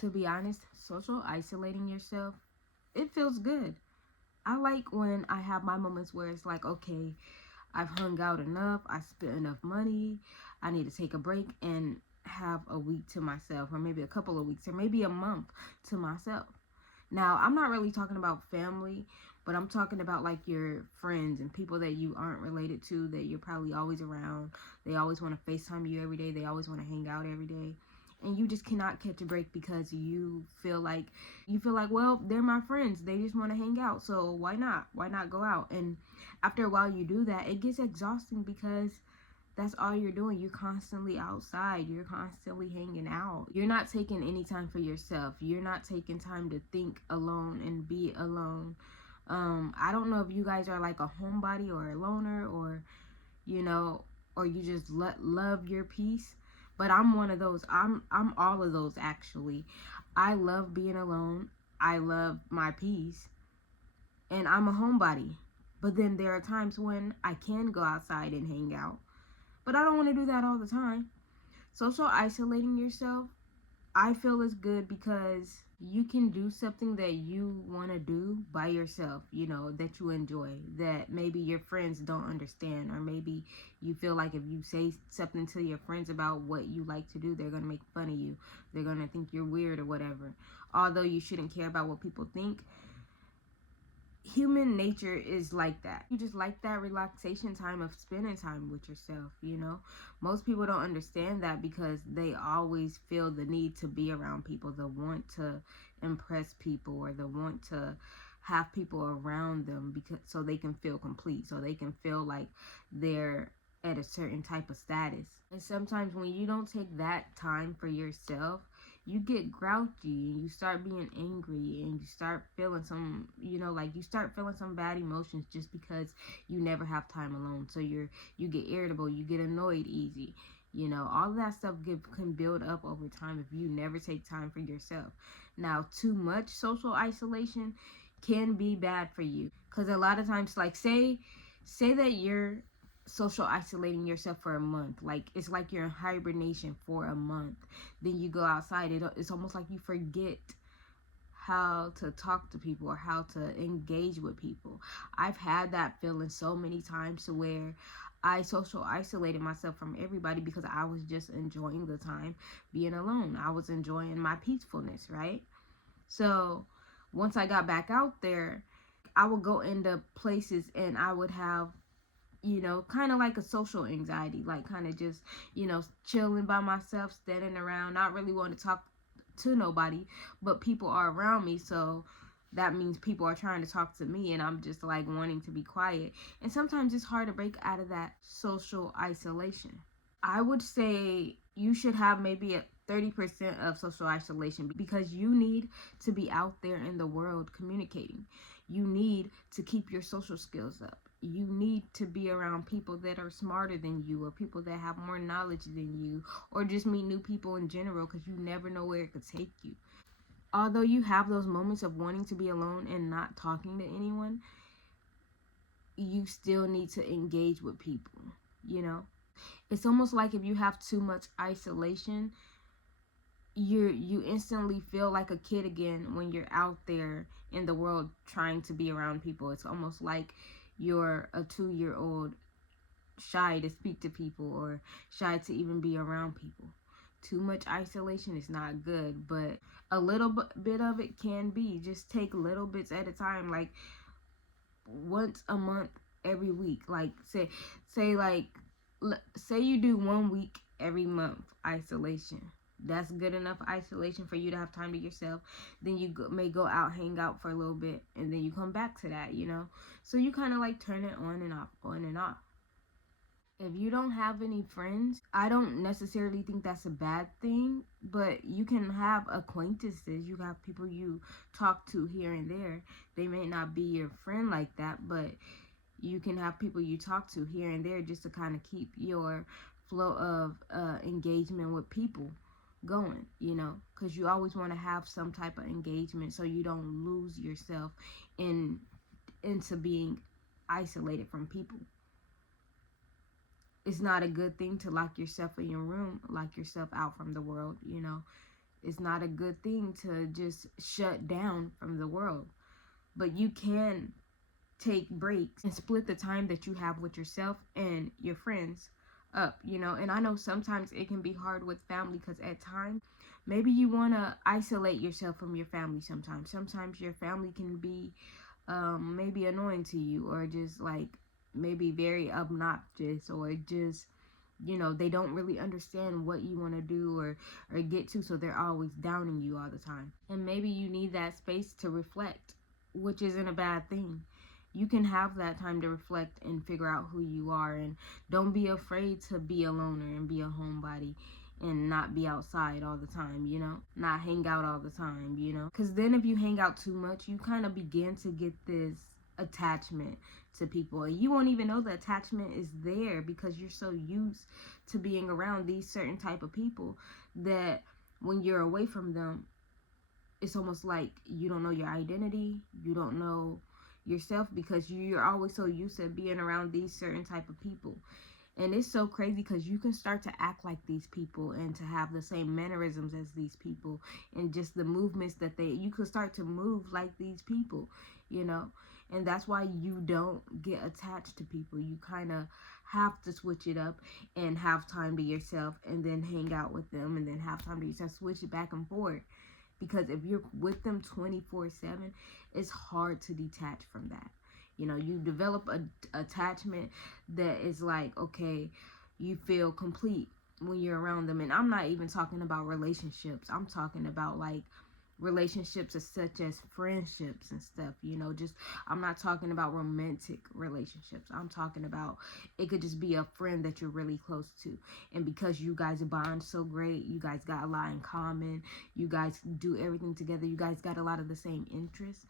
To be honest, social isolating yourself, it feels good. I like when I have my moments where it's like, okay, I've hung out enough, I spent enough money, I need to take a break and have a week to myself, or maybe a couple of weeks, or maybe a month to myself. Now, I'm not really talking about family, but I'm talking about like your friends and people that you aren't related to, that you're probably always around. They always want to FaceTime you every day, they always want to hang out every day. And you just cannot catch a break because you feel like, well, they're my friends. They just want to hang out. So why not? Why not go out? And after a while you do that, it gets exhausting because that's all you're doing. You're constantly outside. You're constantly hanging out. You're not taking any time for yourself. You're not taking time to think alone and be alone. I don't know if you guys are like a homebody or a loner, or you know, or you just love your peace. But I'm one of those. I'm all of those actually. I love being alone. I love my peace, and I'm a homebody. But then there are times when I can go outside and hang out, but I don't want to do that all the time. Social isolating yourself, I feel is good because you can do something that you want to do by yourself, that you enjoy, that maybe your friends don't understand, or maybe you feel like if you say something to your friends about what you like to do, they're going to make fun of you. They're going to think you're weird or whatever. Although you shouldn't care about what people think, human nature is like that. You just like that relaxation time of spending time with yourself. Most people don't understand that because they always feel the need to be around people, the want to impress people, or the want to have people around them because so they can feel complete, so they can feel like they're at a certain type of status. And sometimes when you don't take that time for yourself, you get grouchy and you start being angry and you start feeling like you start feeling some bad emotions just because you never have time alone. So you get irritable, you get annoyed easy. All of that stuff can build up over time if you never take time for yourself. Now, too much social isolation can be bad for you, because a lot of times, like, say that you're social isolating yourself for a month, like it's like you're in hibernation for a month, then you go outside, it's almost like you forget how to talk to people or how to engage with people. I've had that feeling so many times to where I social isolated myself from everybody because I was just enjoying the time being alone. I was enjoying my peacefulness, right? So once I got back out there, I would go into places and I would have kind of like a social anxiety, like kind of just, chilling by myself, standing around, not really wanting to talk to nobody, but people are around me. So that means people are trying to talk to me, and I'm just like wanting to be quiet. And sometimes it's hard to break out of that social isolation. I would say you should have maybe a 30% of social isolation because you need to be out there in the world communicating. You need to keep your social skills up. You need to be around people that are smarter than you, or people that have more knowledge than you, or just meet new people in general, because you never know where it could take you. Although you have those moments of wanting to be alone and not talking to anyone, you still need to engage with people, you know? It's almost like if you have too much isolation, you instantly feel like a kid again when you're out there in the world trying to be around people. It's almost like you're a 2-year-old, shy to speak to people or shy to even be around people. Too much isolation is not good, but a little bit of it can be. Just take little bits at a time, like once a month, every week. Like say you do 1 week every month isolation. That's good enough isolation for you to have time to yourself. Then you may go out, hang out for a little bit, and then you come back to that. So you kind of like turn it on and off, on and off. If you don't have any friends, I don't necessarily think that's a bad thing, but you can have acquaintances. You have people you talk to here and there. They may not be your friend like that, but you can have people you talk to here and there just to kind of keep your flow of engagement with people going, because you always want to have some type of engagement so you don't lose yourself into being isolated from people. It's not a good thing to lock yourself in your room, lock yourself out from the world. It's not a good thing to just shut down from the world. But you can take breaks and split the time that you have with yourself and your friends up, And I know sometimes it can be hard with family because at times maybe you want to isolate yourself from your family sometimes. Sometimes your family can be maybe annoying to you, or just like maybe very obnoxious, or just they don't really understand what you want to do or get to, so they're always downing you all the time. And maybe you need that space to reflect, which isn't a bad thing. You can have that time to reflect and figure out who you are, and don't be afraid to be a loner and be a homebody and not be outside all the time, not hang out all the time, because then if you hang out too much, you kind of begin to get this attachment to people, and you won't even know the attachment is there because you're so used to being around these certain type of people that when you're away from them, it's almost like you don't know your identity, you don't know yourself, because you're always so used to being around these certain type of people. And it's so crazy because you can start to act like these people and to have the same mannerisms as these people, and just the movements that you could start to move like these people, and that's why you don't get attached to people. You kind of have to switch it up and have time to yourself, and then hang out with them, and then have time to yourself, switch it back and forth. Because if you're with them 24/7, it's hard to detach from that. You develop a attachment that is like, okay, you feel complete when you're around them. And I'm not even talking about relationships. I'm talking about like relationships such as friendships and stuff, just I'm not talking about romantic relationships. I'm talking about it could just be a friend that you're really close to, and because you guys bond so great, you guys got a lot in common, you guys do everything together, you guys got a lot of the same interests.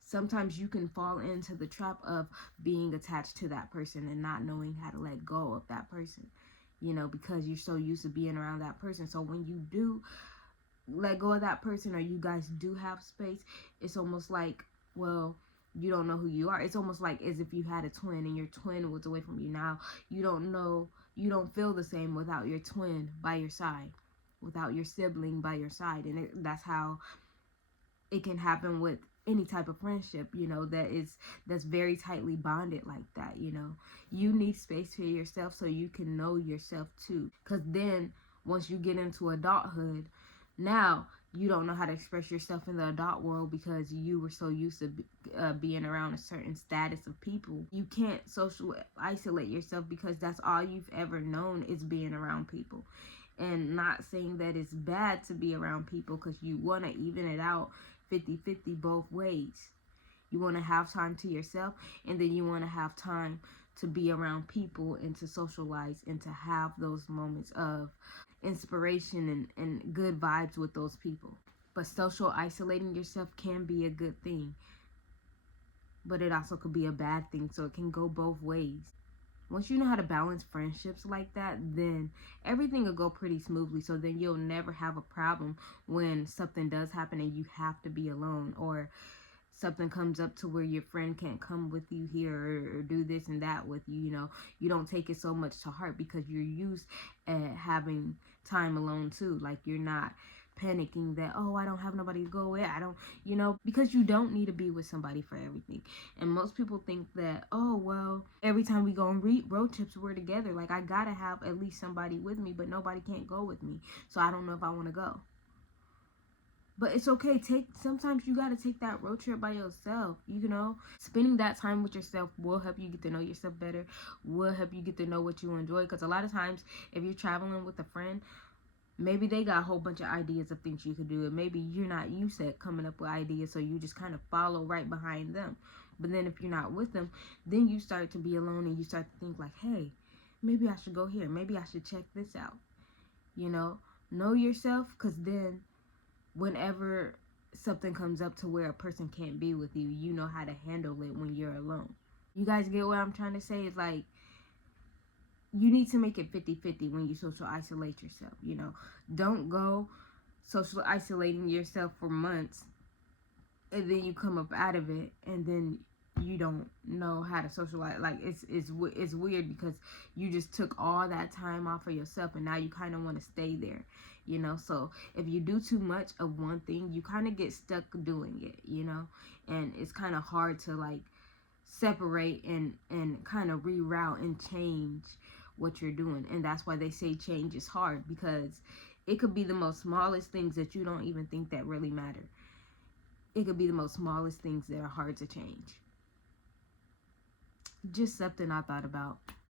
Sometimes you can fall into the trap of being attached to that person and not knowing how to let go of that person, because you're so used to being around that person. So when you do let go of that person, or you guys do have space, it's almost like, well, you don't know who you are. It's almost like as if you had a twin and your twin was away from you. Now you don't feel the same without your twin by your side, without your sibling by your side. And that's how it can happen with any type of friendship, that's very tightly bonded like that. You need space for yourself so you can know yourself too, because then once you get into adulthood, now you don't know how to express yourself in the adult world because you were so used to being around a certain status of people. You can't social isolate yourself because that's all you've ever known is being around people. And not saying that it's bad to be around people, because you want to even it out 50-50 both ways. You want to have time to yourself, and then you want to have time to be around people and to socialize and to have those moments of inspiration and good vibes with those people. But social isolating yourself can be a good thing, but it also could be a bad thing, so it can go both ways. Once you know how to balance friendships like that, then everything will go pretty smoothly. So then you'll never have a problem when something does happen and you have to be alone, or something comes up to where your friend can't come with you here, or do this and that with you. You don't take it so much to heart because you're used at having time alone too. Like, you're not panicking that, oh, I don't have nobody to go with. I don't, because you don't need to be with somebody for everything. And most people think that, oh, well, every time we go on road trips, we're together. Like, I gotta have at least somebody with me, but nobody can't go with me. So I don't know if I want to go. But it's okay. Sometimes you got to take that road trip by yourself, Spending that time with yourself will help you get to know yourself better, will help you get to know what you enjoy. Because a lot of times, if you're traveling with a friend, maybe they got a whole bunch of ideas of things you could do, and maybe you're not used to coming up with ideas, so you just kind of follow right behind them. But then if you're not with them, then you start to be alone, and you start to think like, hey, maybe I should go here. Maybe I should check this out. Know yourself, because then whenever something comes up to where a person can't be with you, you know how to handle it when you're alone. You guys get what I'm trying to say? It's like, you need to make it 50-50 when you social isolate yourself, Don't go social isolating yourself for months and then you come up out of it and then you don't know how to socialize. Like it's weird because you just took all that time off for yourself, and now you kind of want to stay there, you know. So if you do too much of one thing, you kind of get stuck doing it, you know. And it's kind of hard to like separate and kind of reroute and change what you're doing. And that's why they say change is hard, because it could be the most smallest things that you don't even think that really matter. It could be the most smallest things that are hard to change. Just something I thought about.